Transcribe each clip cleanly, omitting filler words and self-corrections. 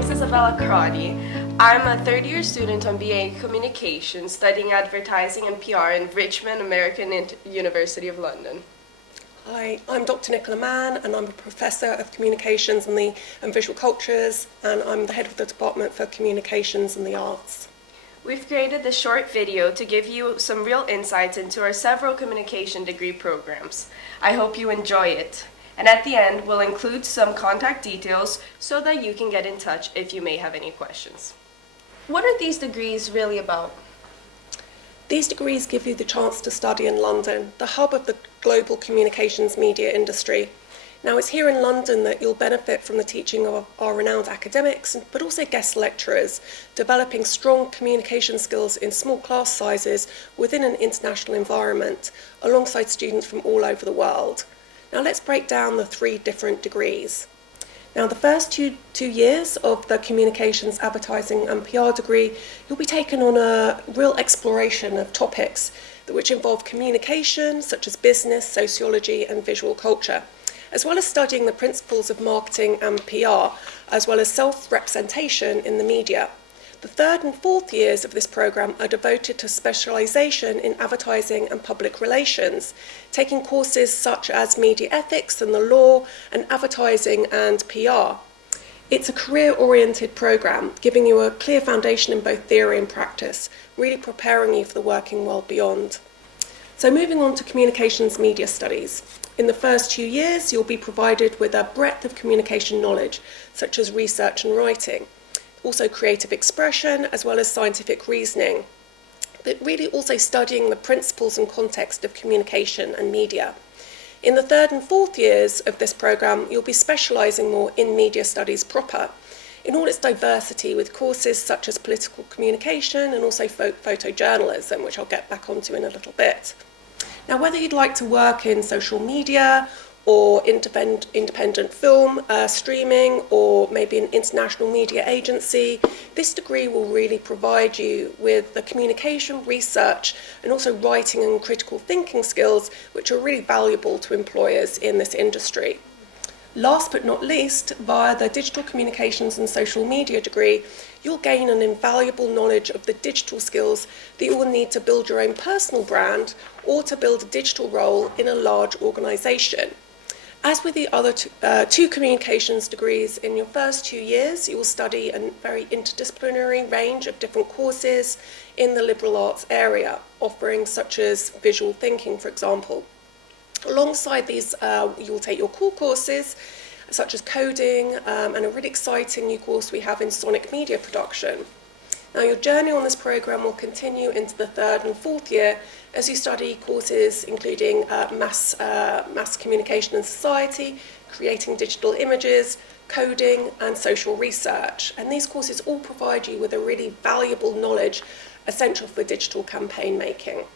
name's Isabella. I'm a third-year student on BA Communications, studying advertising and PR in Richmond American University of London. Hi, I'm Dr. Nicola Mann, and I'm a Professor of Communications and Visual Cultures, and I'm the head of the Department for Communications and the Arts. We've created this short video to give you some real insights into our several communication degree programs. I hope you enjoy it. And at the end, we'll include some contact details so that you can get in touch if you may have any questions. What are these degrees really about? These degrees give you the chance to study in London, the hub of the global communications media industry. Now, it's here in London that you'll benefit from the teaching of our renowned academics, but also guest lecturers, developing strong communication skills in small class sizes within an international environment, alongside students from all over the world. Now, let's break down the three different degrees. Now, the first two years of the Communications, Advertising and PR degree, you'll be taken on a real exploration of topics which involve communication, such as business, sociology and visual culture, as well as studying the principles of marketing and PR, as well as self-representation in the media. The third and fourth years of this programme are devoted to specialisation in advertising and public relations, taking courses such as media ethics and the law, and advertising and PR. It's a career-oriented programme, giving you a clear foundation in both theory and practice, really preparing you for the working world beyond. So moving on to communications media studies. In the first 2 years, you'll be provided with a breadth of communication knowledge, such as research and writing, also creative expression, as well as scientific reasoning, but really also studying the principles and context of communication and media. In the third and fourth years of this programme, you'll be specialising more in media studies proper, in all its diversity, with courses such as political communication and also photojournalism, which I'll get back onto in a little bit. Now, whether you'd like to work in social media or independent film, streaming, or maybe an international media agency, this degree will really provide you with the communication, research, and also writing and critical thinking skills, which are really valuable to employers in this industry. Last but not least, via the Digital Communications and Social Media degree, you'll gain an invaluable knowledge of the digital skills that you will need to build your own personal brand or to build a digital role in a large organisation. As with the other two communications degrees, in your first 2 years, you will study a very interdisciplinary range of different courses in the liberal arts area, offering such as visual thinking, for example. Alongside these, you will take your core courses, such as coding, and a really exciting new course we have in sonic media production. Now, your journey on this programme will continue into the third and fourth year as you study courses including mass communication and society, creating digital images, coding and social research. And these courses all provide you with a really valuable knowledge essential for digital campaign making.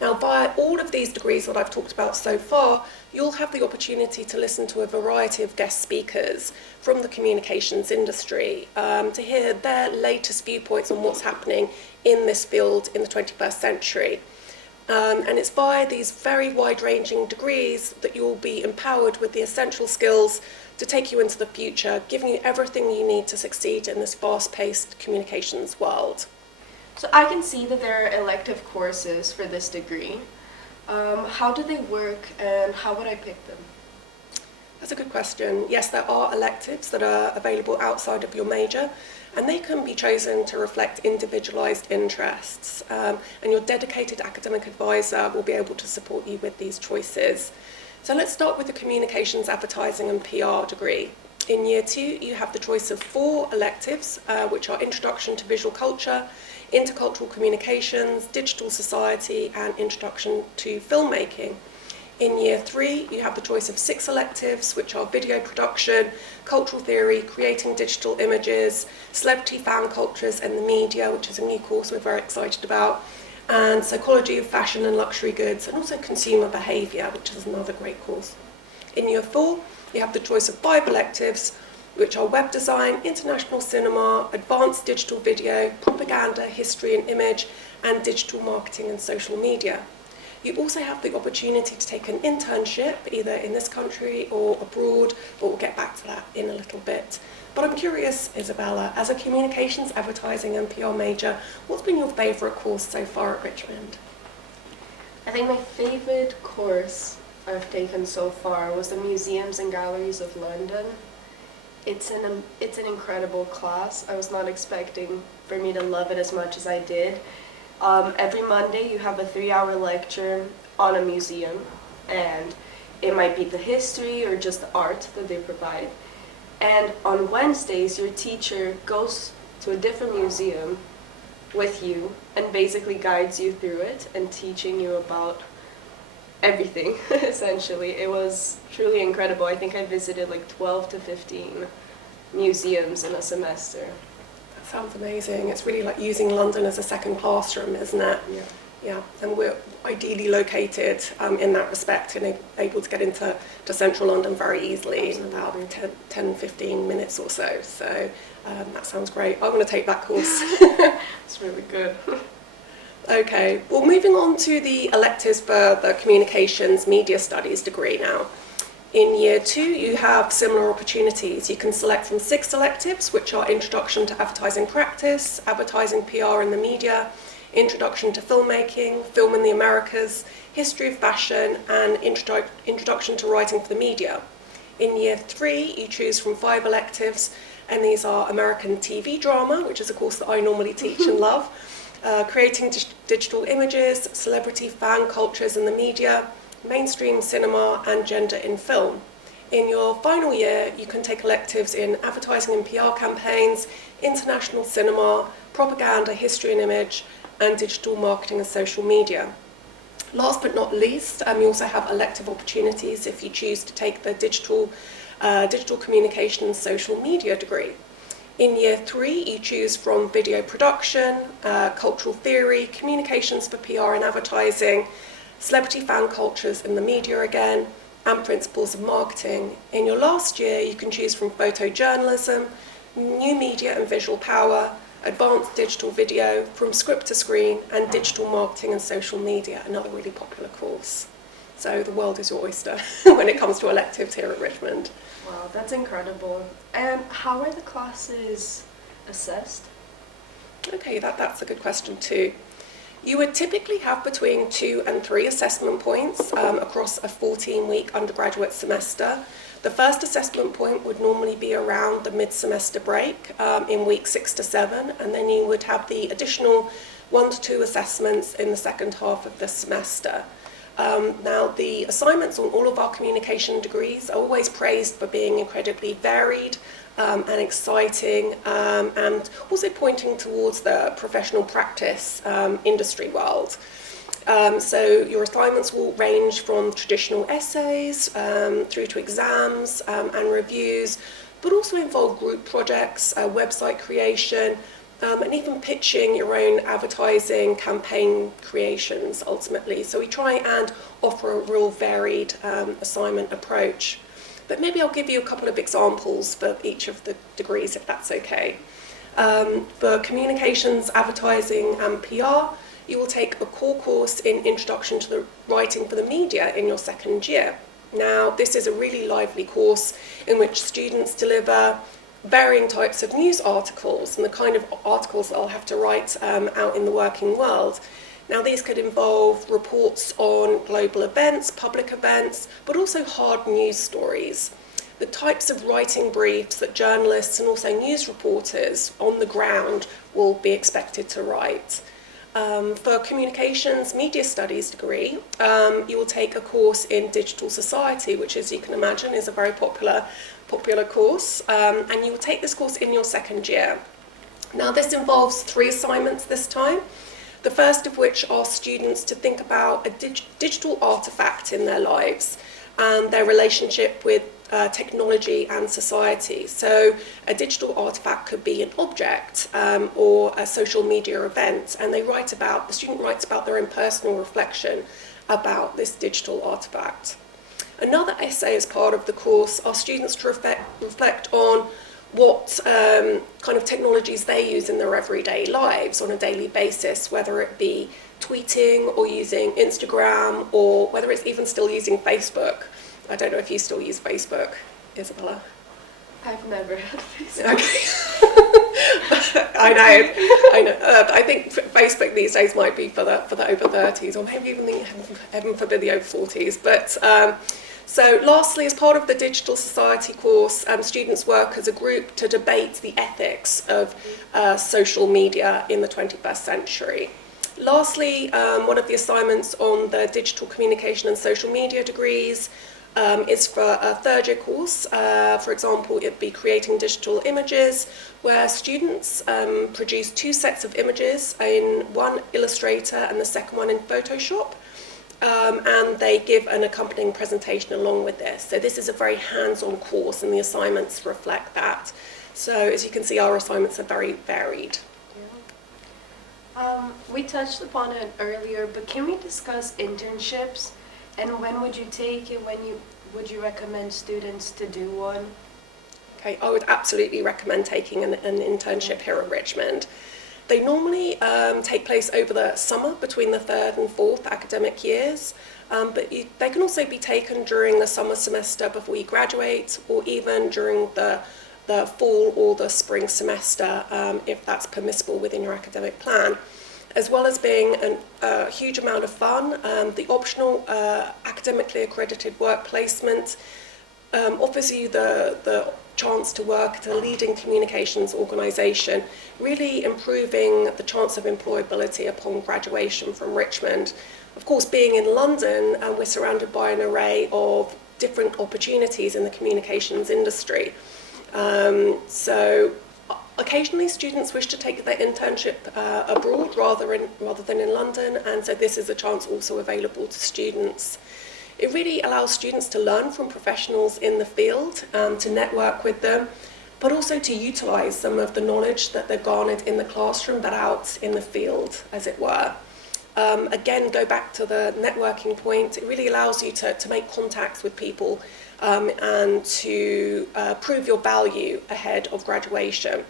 Now, via all of these degrees that I've talked about so far, you'll have the opportunity to listen to a variety of guest speakers from the communications industry to hear their latest viewpoints on what's happening in this field in the 21st century. And it's via these very wide-ranging degrees that you'll be empowered with the essential skills to take you into the future, giving you everything you need to succeed in this fast-paced communications world. So I can see that there are elective courses for this degree. How do they work and how would I pick them? That's a good question. Yes, there are electives that are available outside of your major, and they can be chosen to reflect individualised interests. And your dedicated academic advisor will be able to support you with these choices. So let's start with the Communications, Advertising and PR degree. In year 2, you have the choice of 4 electives, which are Introduction to Visual Culture, Intercultural Communications, Digital Society, and Introduction to Filmmaking. In year 3, you have the choice of 6 electives, which are Video Production, Cultural Theory, Creating Digital Images, Celebrity Fan Cultures and the Media, which is a new course we're very excited about, and Psychology of Fashion and Luxury Goods, and also Consumer Behaviour, which is another great course. In year 4, you have the choice of 5 electives, which are Web Design, International Cinema, Advanced Digital Video, Propaganda, History and Image, and Digital Marketing and Social Media. You also have the opportunity to take an internship, either in this country or abroad, but we'll get back to that in a little bit. But I'm curious, Isabella, as a communications, advertising and PR major, what's been your favourite course so far at Richmond? I think my favorite course I've taken so far was the Museums and Galleries of London. It's an incredible class. I was not expecting for me to love it as much as I did. Every Monday you have a 3-hour lecture on a museum, and it might be the history or just the art that they provide. And on Wednesdays, your teacher goes to a different museum with you and basically guides you through it and teaching you about everything, essentially. It was truly incredible. I think I visited like 12 to 15 museums in a semester. That sounds amazing. It's really like using London as a second classroom, isn't it? Yeah. Yeah, and we're ideally located in that respect and able to get into central London very easily. Absolutely. In about 10, 15 minutes or so. So that sounds great. I want to take that course. It's really good. Okay, well, moving on to the electives for the Communications Media Studies degree now. In year 2, you have similar opportunities. You can select from 6 electives, which are Introduction to Advertising Practice, Advertising PR in the Media, Introduction to Filmmaking, Film in the Americas, History of Fashion, and Introduction to Writing for the Media. In year 3, you choose from 5 electives, and these are American TV Drama, which is a course that I normally teach and love, Creating Digital Images, Celebrity Fan Cultures in the Media, Mainstream Cinema, and Gender in Film. In your final year, you can take electives in Advertising and PR Campaigns, International Cinema, Propaganda, History and Image, and Digital Marketing and Social Media. Last but not least, you also have elective opportunities if you choose to take the Digital Communication and Social Media degree. In year 3, you choose from Video Production, Cultural Theory, Communications for PR and Advertising, Celebrity Fan Cultures in the Media again, and Principles of Marketing. In your last year, you can choose from Photojournalism, New Media and Visual Power, Advanced Digital Video, From Script to Screen, and Digital Marketing and Social Media, another really popular course. So the world is your oyster when it comes to electives here at Richmond. Wow, that's incredible. And how are the classes assessed? Okay, that's a good question too. You would typically have between 2 and 3 assessment points across a 14-week undergraduate semester. The first assessment point would normally be around the mid-semester break in week 6 to 7, and then you would have the additional 1 to 2 assessments in the second half of the semester. Now, the assignments on all of our communication degrees are always praised for being incredibly varied and exciting, and also pointing towards the professional practice industry world. So your assignments will range from traditional essays through to exams and reviews, but also involve group projects, website creation, and even pitching your own advertising campaign creations ultimately. So we try and offer a real varied assignment approach. But maybe I'll give you a couple of examples for each of the degrees, if that's okay. For communications, advertising and PR, you will take a core course in Introduction to the Writing for the Media in your second year. Now, this is a really lively course in which students deliver varying types of news articles and the kind of articles that I'll have to write out in the working world. Now, these could involve reports on global events, public events, but also hard news stories. The types of writing briefs that journalists and also news reporters on the ground will be expected to write. For Communications Media Studies degree, you will take a course in Digital Society, which, as you can imagine, is a very popular course, and you will take this course in your second year. Now, this involves 3 assignments this time, the first of which are students to think about a digital artefact in their lives and their relationship with technology and society. So a digital artefact could be an object or a social media event, and the student writes about their own personal reflection about this digital artefact. Another essay as part of the course are students to reflect on what kind of technologies they use in their everyday lives on a daily basis, whether it be tweeting or using Instagram, or whether it's even still using Facebook. I don't know if you still use Facebook, Isabella. I've never had Facebook. Okay. I know. I think Facebook these days might be for the over 30s, or maybe even heaven forbid the over 40s. But so lastly, as part of the Digital Society course, students work as a group to debate the ethics of social media in the 21st century. Lastly, one of the assignments on the Digital Communication and Social Media degrees is for a third year course. For example, it'd be creating digital images, where students produce 2 sets of images, in one Illustrator and the second one in Photoshop. And they give an accompanying presentation along with this. So this is a very hands-on course, and the assignments reflect that. So as you can see, our assignments are very varied. We touched upon it earlier, but can we discuss internships? And when would you take it? Would you recommend students to do one? Okay, I would absolutely recommend taking an internship here at Richmond. They normally take place over the summer between the 3rd and 4th academic years, but they can also be taken during the summer semester before you graduate, or even during the fall or the spring semester, if that's permissible within your academic plan. As well as being a huge amount of fun, the optional academically accredited work placement offers you the chance to work at a leading communications organisation, really improving the chance of employability upon graduation from Richmond. Of course, being in London, we're surrounded by an array of different opportunities in the communications industry. So occasionally students wish to take their internship abroad rather than in London, and so this is a chance also available to students. It really allows students to learn from professionals in the field, to network with them, but also to utilise some of the knowledge that they've garnered in the classroom but out in the field, as it were. Again, go back to the networking point. It really allows you to make contacts with people and to prove your value ahead of graduation.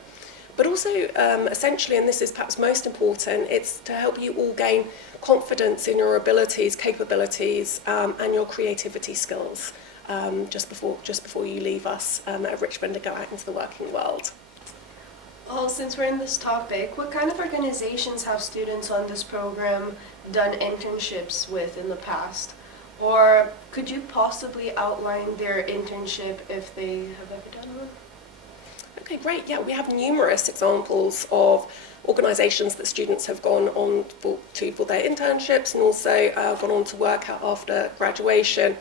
But also, essentially, and this is perhaps most important, it's to help you all gain confidence in your abilities, capabilities, and your creativity skills just before you leave us at Richmond to go out into the working world. Well, since we're in this topic, what kind of organizations have students on this program done internships with in the past? Or could you possibly outline their internship if they have ever done one? Okay, great. Yeah, we have numerous examples of organisations that students have gone on for their internships, and also gone on to work out after graduation.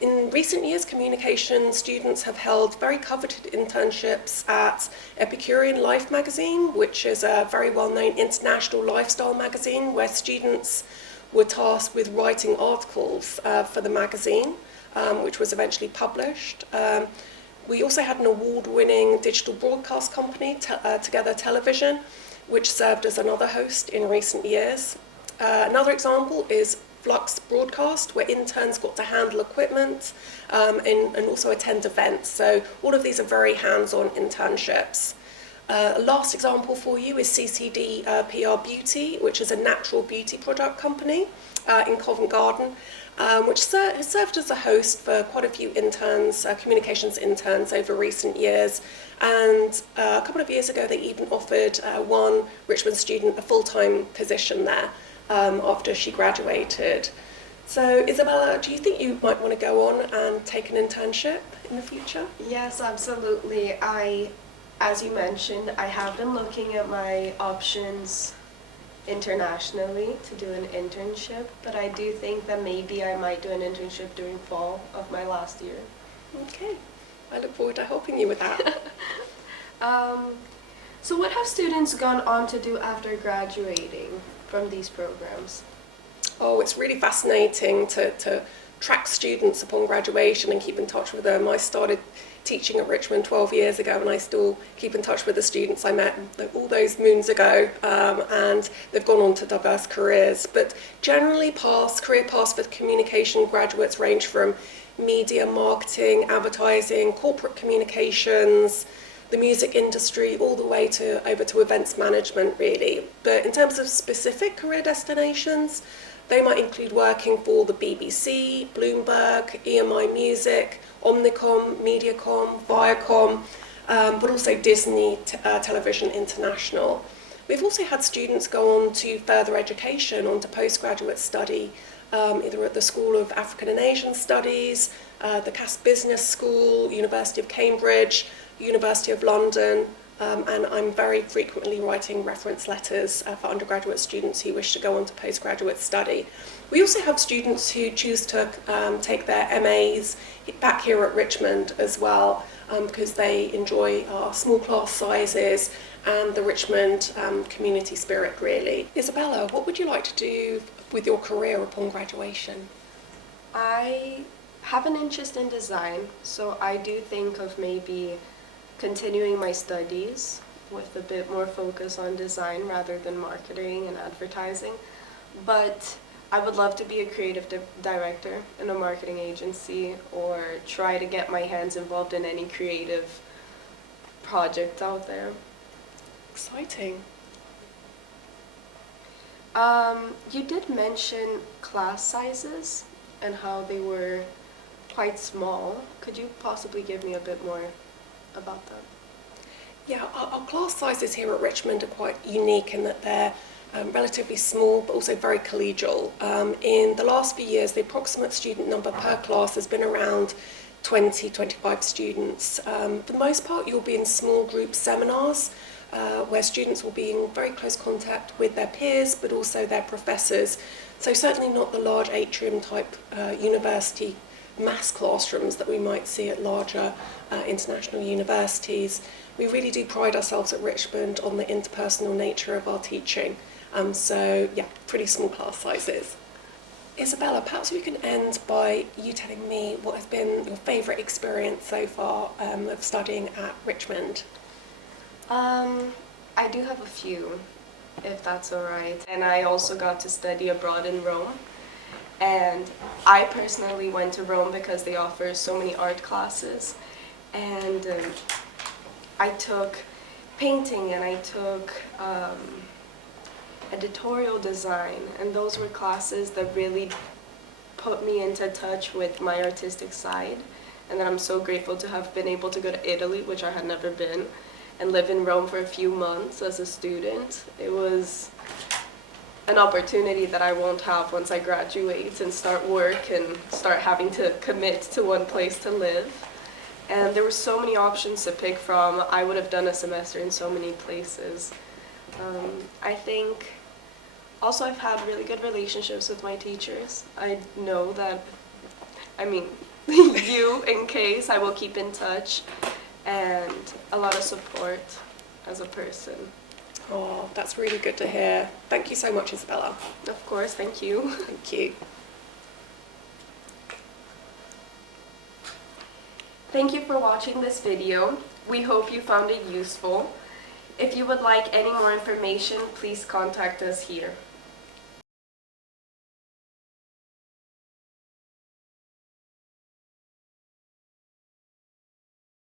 In recent years, communication students have held very coveted internships at Epicurean Life magazine, which is a very well-known international lifestyle magazine, where students were tasked with writing articles for the magazine, which was eventually published. We also had an award-winning digital broadcast company, Together Television, which served as another host in recent years. Another example is Flux Broadcast, where interns got to handle equipment and also attend events. So all of these are very hands-on internships. Last example for you is CCD PR Beauty, which is a natural beauty product company in Covent Garden, which has served as a host for quite a few interns, communications interns over recent years. And a couple of years ago, they even offered one Richmond student a full-time position there after she graduated. So, Isabella, do you think you might want to go on and take an internship in the future? Yes, absolutely. As you mentioned, I have been looking at my options internationally to do an internship, but I do think that maybe I might do an internship during fall of my last year. Okay, I look forward to helping you with that. So what have students gone on to do after graduating from these programs? Oh, it's really fascinating to track students upon graduation and keep in touch with them. I started teaching at Richmond 12 years ago, and I still keep in touch with the students I met all those moons ago, and they've gone on to diverse careers. But generally, career paths for communication graduates range from media, marketing, advertising, corporate communications, the music industry all the way over to events management really. But in terms of specific career destinations, they might include working for the BBC, Bloomberg, EMI Music, Omnicom, Mediacom, Viacom, but also Disney Television International. We've also had students go on to further education, on to postgraduate study, either at the School of African and Asian Studies, the Cass Business School, University of Cambridge, University of London, and I'm very frequently writing reference letters for undergraduate students who wish to go on to postgraduate study. We also have students who choose to take their MAs back here at Richmond as well, because they enjoy our small class sizes and the Richmond community spirit really. Isabella, what would you like to do with your career upon graduation? I have an interest in design, so I do think of maybe continuing my studies with a bit more focus on design rather than marketing and advertising. But I would love to be a creative director in a marketing agency, or try to get my hands involved in any creative project out there. Exciting. You did mention class sizes and how they were quite small. Could you possibly give me a bit more about that? Yeah, our class sizes here at Richmond are quite unique in that they're relatively small but also very collegial. In the last few years, the approximate student number per class has been around 20-25 students. For the most part, you'll be in small group seminars where students will be in very close contact with their peers but also their professors. So certainly not the large atrium type university mass classrooms that we might see at larger international universities. We really do pride ourselves at Richmond on the interpersonal nature of our teaching. So yeah, pretty small class sizes. Isabella, perhaps we can end by you telling me what has been your favourite experience so far of studying at Richmond. I do have a few, if that's all right. And I also got to study abroad in Rome. And I personally went to Rome because they offer so many art classes. And I took painting and I took editorial design. And those were classes that really put me into touch with my artistic side. And then I'm so grateful to have been able to go to Italy, which I had never been, and live in Rome for a few months as a student. It was an opportunity that I won't have once I graduate and start work and start having to commit to one place to live. And there were so many options to pick from. I would have done a semester in so many places. I think also I've had really good relationships with my teachers. I know that, you in case, I will keep in touch, and a lot of support as a person. Oh, that's really good to hear. Thank you so much, Isabella. Of course, thank you. Thank you. Thank you for watching this video. We hope you found it useful. If you would like any more information, please contact us here.